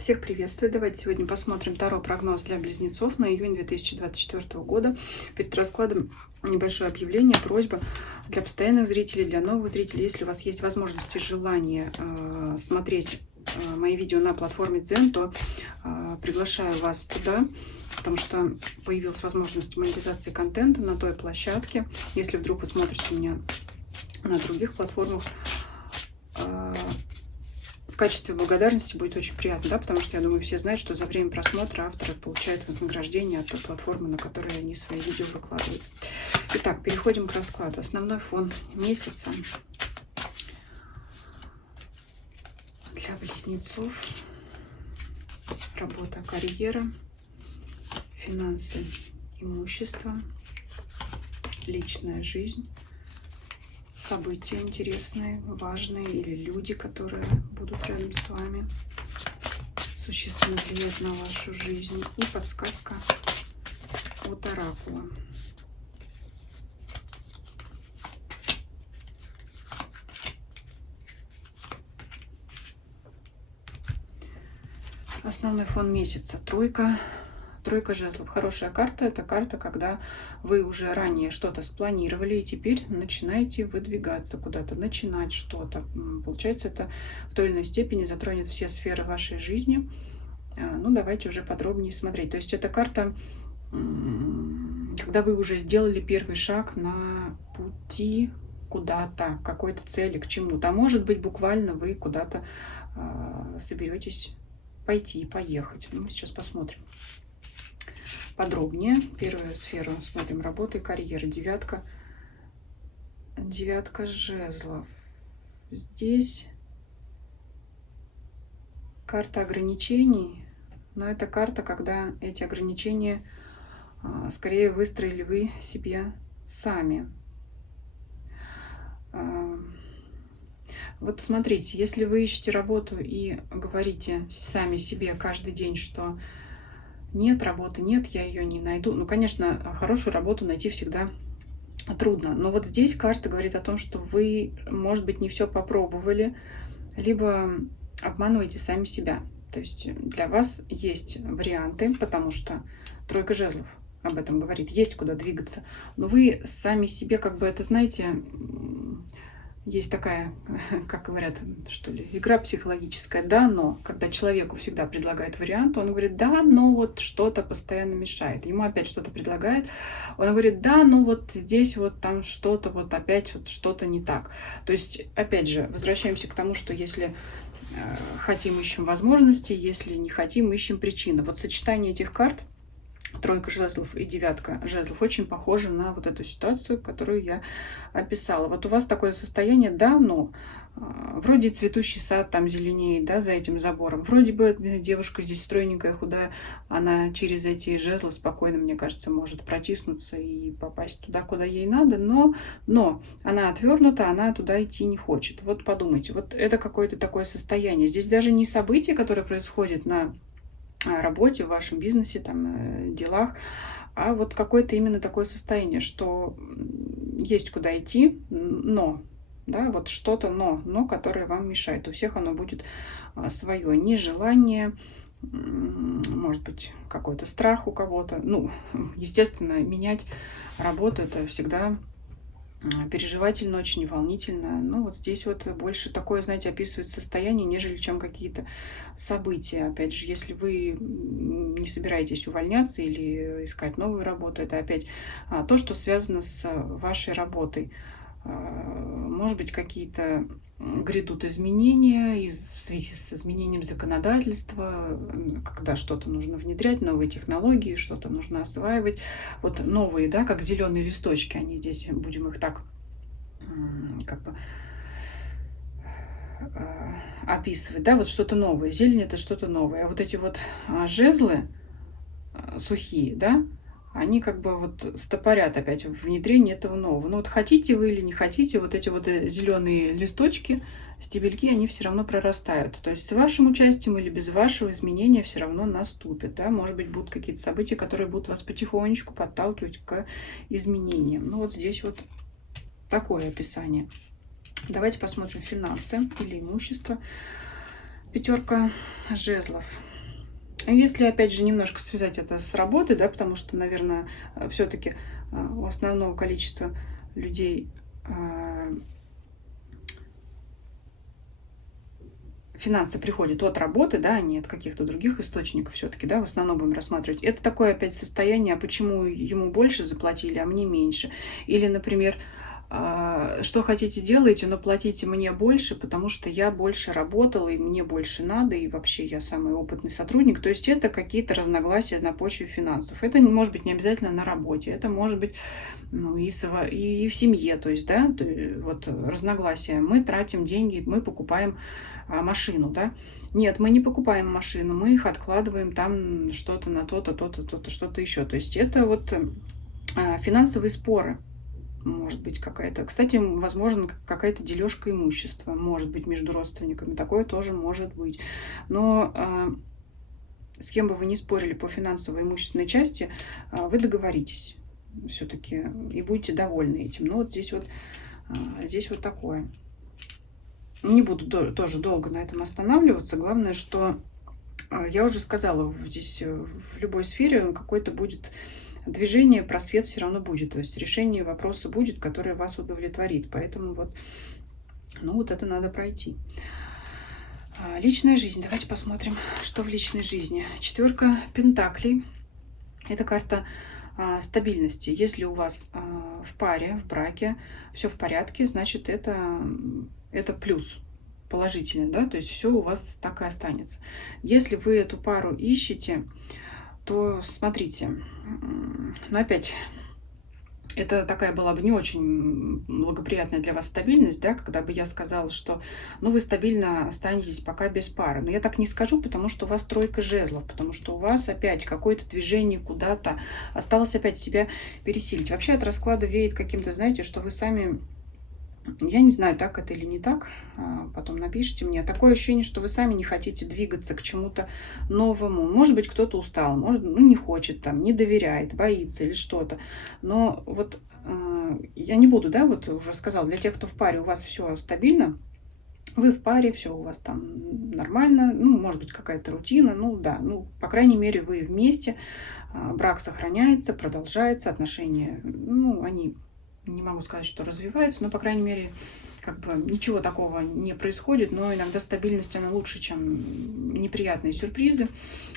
Всех приветствую. Давайте сегодня посмотрим Таро-прогноз для близнецов на июнь 2024 года. Перед раскладом небольшое объявление, просьба для постоянных зрителей, для новых зрителей. Если у вас есть возможность и желание смотреть мои видео на платформе Дзен, то приглашаю вас туда, потому что появилась возможность монетизации контента на той площадке. Если вдруг вы смотрите меня на других платформах, в качестве благодарности будет очень приятно, да, потому что я думаю, все знают, что за время просмотра авторы получают вознаграждение от той платформы, на которой они свои видео выкладывают. Итак, переходим к раскладу. Основной фон месяца для близнецов: работа, карьера, финансы, имущество, личная жизнь, события интересные, важные или люди, которые будут рядом с вами, существенно влияют на вашу жизнь, и подсказка от оракула. Основной фон месяца: тройка. Тройка жезлов. Хорошая карта. Это карта, когда вы уже ранее что-то спланировали и теперь начинаете выдвигаться куда-то, начинать что-то. Получается, это в той или иной степени затронет все сферы вашей жизни. Ну, давайте уже подробнее смотреть. То есть это карта, когда вы уже сделали первый шаг на пути куда-то, к какой-то цели, к чему-то. А может быть, буквально вы куда-то соберетесь пойти, поехать. Мы сейчас посмотрим подробнее. Первую сферу смотрим: работа и карьера. Девятка. Девятка жезлов. Здесь карта ограничений, но это карта, когда эти ограничения скорее выстроили вы себе сами. Вот смотрите, если вы ищете работу и говорите сами себе каждый день, что нет работы, нет, я ее не найду. Ну, конечно, хорошую работу найти всегда трудно. Но вот здесь карта говорит о том, что вы, может быть, не все попробовали, либо обманываете сами себя. То есть для вас есть варианты, потому что тройка жезлов об этом говорит, есть куда двигаться. Но вы сами себе, как бы, это, знаете, есть такая, как говорят, что ли, игра психологическая, да, но, когда человеку всегда предлагают вариант, он говорит, да, но вот что-то постоянно мешает. Ему опять что-то предлагают, он говорит, да, ну вот здесь вот там что-то, вот опять вот что-то не так. То есть, опять же, возвращаемся к тому, что если хотим, ищем возможности, если не хотим, ищем причины. Вот сочетание этих карт, тройка жезлов и девятка жезлов, очень похоже на вот эту ситуацию, которую я описала. Вот у вас такое состояние, да, но вроде цветущий сад там зеленеет, да, за этим забором. Вроде бы девушка здесь стройненькая, худая, она через эти жезлы спокойно, мне кажется, может протиснуться и попасть туда, куда ей надо, но она отвернута, она туда идти не хочет. Вот подумайте, вот это какое-то такое состояние. Здесь даже не событие, которое происходит на работе, в вашем бизнесе, там, делах, а вот какое-то именно такое состояние, что есть куда идти, но, да, вот что-то но, которое вам мешает. У всех оно будет свое. Нежелание, может быть, какой-то страх у кого-то. Ну, естественно, менять работу — это всегда переживательно, очень волнительно. Ну, вот здесь вот больше такое, знаете, описывает состояние, нежели чем какие-то события. Опять же, если вы не собираетесь увольняться или искать новую работу, это опять то, что связано с вашей работой. Может быть, какие-то грядут изменения в связи с изменением законодательства, когда что-то нужно внедрять, новые технологии, что-то нужно осваивать. Вот новые, да, как зеленые листочки, они здесь, будем их так как бы описывать, да, вот что-то новое. Зелень — это что-то новое. А вот эти вот жезлы сухие, да, они как бы вот стопорят опять внедрение этого нового. Но вот хотите вы или не хотите, вот эти вот зеленые листочки, стебельки, они все равно прорастают. То есть с вашим участием или без вашего изменения все равно наступит. Да? Может быть, будут какие-то события, которые будут вас потихонечку подталкивать к изменениям. Ну вот здесь вот такое описание. Давайте посмотрим финансы или имущество. Пятерка жезлов. А если, опять же, немножко связать это с работой, да, потому что, наверное, все-таки у основного количества людей а, финансы приходят от работы, да, а не от каких-то других источников все-таки, да, в основном будем рассматривать. Это такое опять состояние, а почему ему больше заплатили, а мне меньше. Или, например, что хотите делаете, но платите мне больше, потому что я больше работала, и мне больше надо, и вообще я самый опытный сотрудник. То есть это какие-то разногласия на почве финансов. Это может быть не обязательно на работе, это может быть, ну, и в семье, то есть, да, вот разногласия. Мы тратим деньги, мы покупаем машину, да. Нет, мы не покупаем машину, мы их откладываем там что-то на то-то, то-то, то-то, что-то еще. То есть это вот финансовые споры. Может быть какая-то. Кстати, возможно, какая-то дележка имущества может быть между родственниками. Такое тоже может быть. Но с кем бы вы ни спорили по финансовой имущественной части, вы договоритесь все-таки и будете довольны этим. Но вот здесь вот такое. Не буду тоже долго на этом останавливаться. Главное, что я уже сказала, здесь в любой сфере какой-то будет движение, просвет все равно будет. То есть решение вопроса будет, которое вас удовлетворит. Поэтому вот, ну вот это надо пройти. Личная жизнь. Давайте посмотрим, что в личной жизни. 4 пентаклей. Это карта стабильности. Если у вас в паре, в браке все в порядке, значит это плюс положительный, да, то есть все у вас так и останется. Если вы эту пару ищете, то смотрите, но опять это такая была бы не очень благоприятная для вас стабильность, да, когда бы я сказала, что ну, вы стабильно останетесь пока без пары. Но я так не скажу, потому что у вас 3 жезлов, потому что у вас опять какое-то движение куда-то, осталось опять себя пересилить. Вообще от расклада веет каким-то, знаете, что вы сами, я не знаю, так это или не так, потом напишите мне. Такое ощущение, что вы сами не хотите двигаться к чему-то новому. Может быть, кто-то устал, может, ну, не хочет, там, не доверяет, боится или что-то. Но вот я не буду, да, вот уже сказала, для тех, кто в паре, у вас все стабильно, вы в паре, все у вас там нормально, ну, может быть, какая-то рутина, ну, да, ну, по крайней мере, вы вместе, брак сохраняется, продолжается, отношения, ну, они, не могу сказать, что развиваются, но, по крайней мере, как бы ничего такого не происходит, но иногда стабильность, она лучше, чем неприятные сюрпризы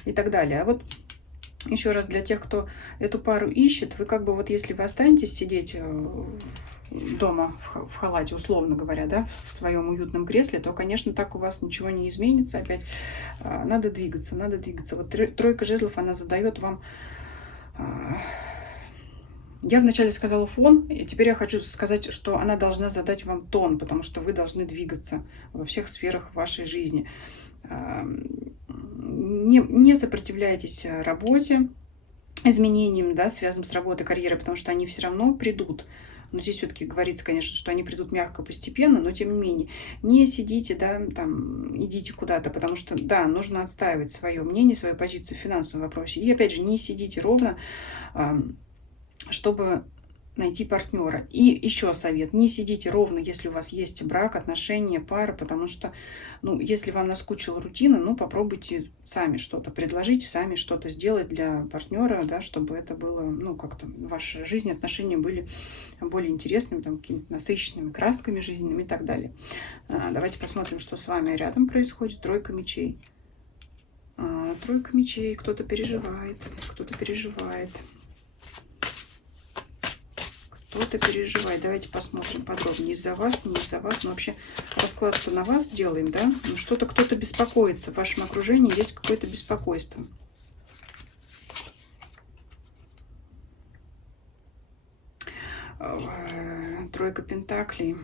и так далее. А вот еще раз для тех, кто эту пару ищет, вы как бы вот если вы останетесь сидеть дома в халате, условно говоря, да, в своем уютном кресле, то, конечно, так у вас ничего не изменится. Опять надо двигаться, надо двигаться. Вот 3 жезлов, она задает вам... Я вначале сказала фон, и теперь я хочу сказать, что она должна задать вам тон, потому что вы должны двигаться во всех сферах вашей жизни. Не сопротивляйтесь работе, изменениям, да, связанным с работой, карьерой, потому что они все равно придут. Но здесь все-таки говорится, конечно, что они придут мягко, постепенно, но тем не менее, не сидите, да, там, идите куда-то, потому что, да, нужно отстаивать свое мнение, свою позицию в финансовом вопросе. И, опять же, не сидите ровно, чтобы найти партнера. И еще совет: не сидите ровно, если у вас есть брак, отношения, пара, потому что, ну, если вам наскучила рутина, ну, попробуйте сами что-то предложить, сами что-то сделать для партнера, да, чтобы это было, ну, как-то ваша жизнь, отношения были более интересными, там, какими-то насыщенными красками жизненными и так далее. Давайте посмотрим, что с вами рядом происходит. 3 мечей. 3 мечей. Кто-то переживает, кто-то переживает. Кто-то переживает. Давайте посмотрим подробнее. Из-за вас, не из-за вас. Но вообще расклад-то на вас делаем, да? Ну, что-то кто-то беспокоится. В вашем окружении есть какое-то беспокойство. Тройка пентаклей.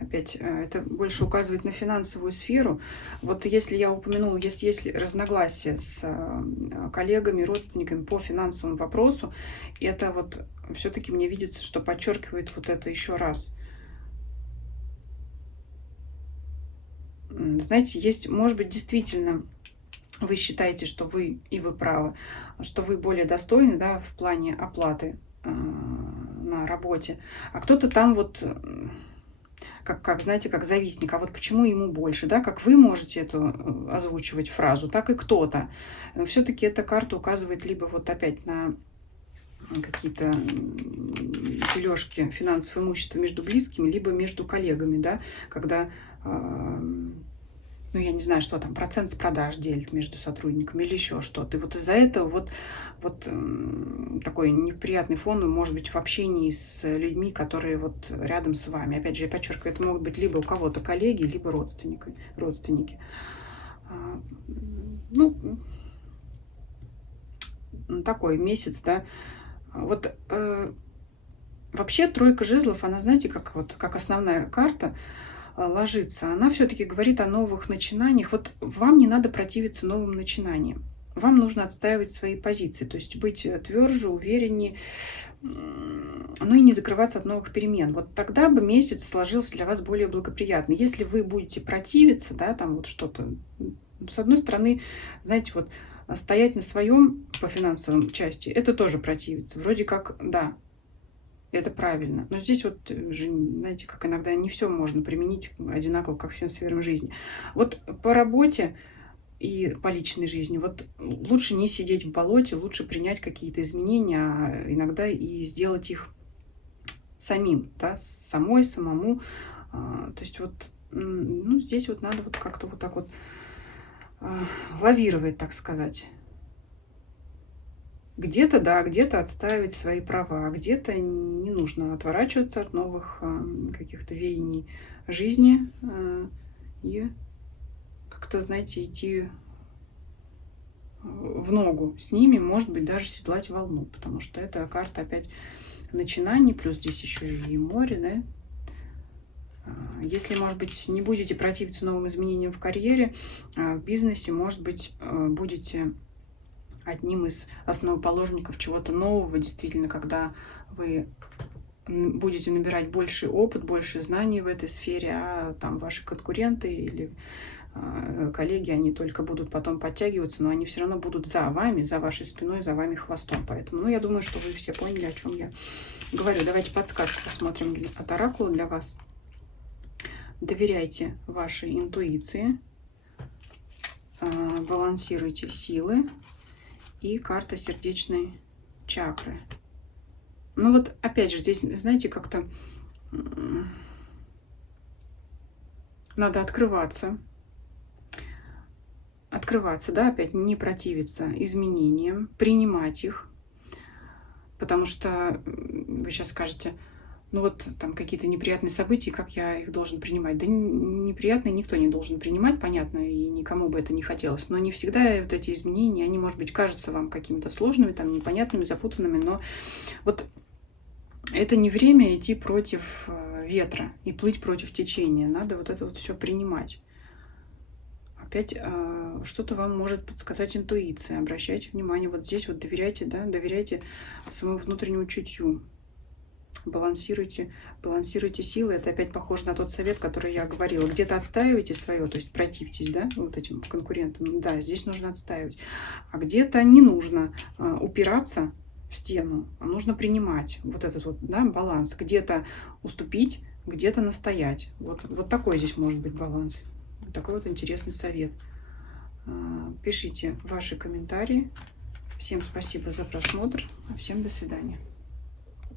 Опять это больше указывает на финансовую сферу. Вот если я упомянула, есть разногласия с коллегами, родственниками по финансовому вопросу, это вот все-таки мне видится, что подчеркивает вот это еще раз. Знаете, есть, может быть, действительно вы считаете, что вы правы, что вы более достойны, да, в плане оплаты на работе, а кто-то там вот как, знаете, как завистник, а вот почему ему больше, да, как вы можете эту озвучивать фразу, так и кто-то. Все-таки эта карта указывает либо вот опять на какие-то дележки финансового имущества между близкими, либо между коллегами, да, когда, ну, я не знаю, что там, процент с продаж делит между сотрудниками или еще что-то. И вот из-за этого вот такой неприятный фон может быть в общении с людьми, которые вот рядом с вами. Опять же, я подчеркиваю, это могут быть либо у кого-то коллеги, либо родственники. Ну, такой месяц, да. Вот вообще тройка жезлов, она, знаете, как вот как основная карта ложится, она все-таки говорит о новых начинаниях. Вот вам не надо противиться новым начинаниям. Вам нужно отстаивать свои позиции, то есть быть тверже, увереннее, ну и не закрываться от новых перемен. Вот тогда бы месяц сложился для вас более благоприятный. Если вы будете противиться, да, там вот что-то, с одной стороны, знаете, вот стоять на своем по финансовой части, это тоже противиться. Вроде как, да, это правильно. Но здесь вот же, знаете, как иногда не все можно применить одинаково ко всем сферам жизни. Вот по работе и по личной жизни, вот лучше не сидеть в болоте, лучше принять какие-то изменения, а иногда и сделать их самим, да, самому. То есть вот, ну, здесь вот надо вот как-то вот так вот лавировать, так сказать. Где-то, да, где-то отстаивать свои права, где-то не нужно отворачиваться от новых каких-то веяний жизни и как-то, знаете, идти в ногу с ними, может быть, даже седлать волну, потому что это карта опять начинаний, плюс здесь еще и море, да. Если, может быть, не будете противиться новым изменениям в карьере, в бизнесе, может быть, будете одним из основоположников чего-то нового, действительно, когда вы будете набирать больше опыт, больше знаний в этой сфере, а там ваши конкуренты или коллеги, они только будут потом подтягиваться, но они все равно будут за вами, за вашей спиной, за вами хвостом. Поэтому, ну, я думаю, что вы все поняли, о чем я говорю. Давайте подсказку посмотрим от оракула для вас. Доверяйте вашей интуиции, балансируйте силы. И карта сердечной чакры. Ну вот, опять же, здесь, знаете, как-то надо открываться. Открываться, да, опять не противиться изменениям, принимать их. Потому что вы сейчас скажете, ну вот там какие-то неприятные события, как я их должен принимать? Да неприятные никто не должен принимать, понятно, и никому бы это не хотелось. Но не всегда вот эти изменения, они, может быть, кажутся вам какими-то сложными, там, непонятными, запутанными, но вот это не время идти против ветра и плыть против течения. Надо вот это вот все принимать. Опять что-то вам может подсказать интуиция. Обращайте внимание, вот здесь вот доверяйте, да, доверяйте своему внутреннему чутью. Балансируйте силы. Это опять похоже на тот совет, который я говорила. Где-то отстаивайте свое, то есть противьтесь, да, вот этим конкурентам. Да, здесь нужно отстаивать. А где-то не нужно упираться в стену, а нужно принимать вот этот вот, да, баланс. Где-то уступить, где-то настоять. Вот такой здесь может быть баланс. Вот такой вот интересный совет. Пишите ваши комментарии. Всем спасибо за просмотр. Всем до свидания.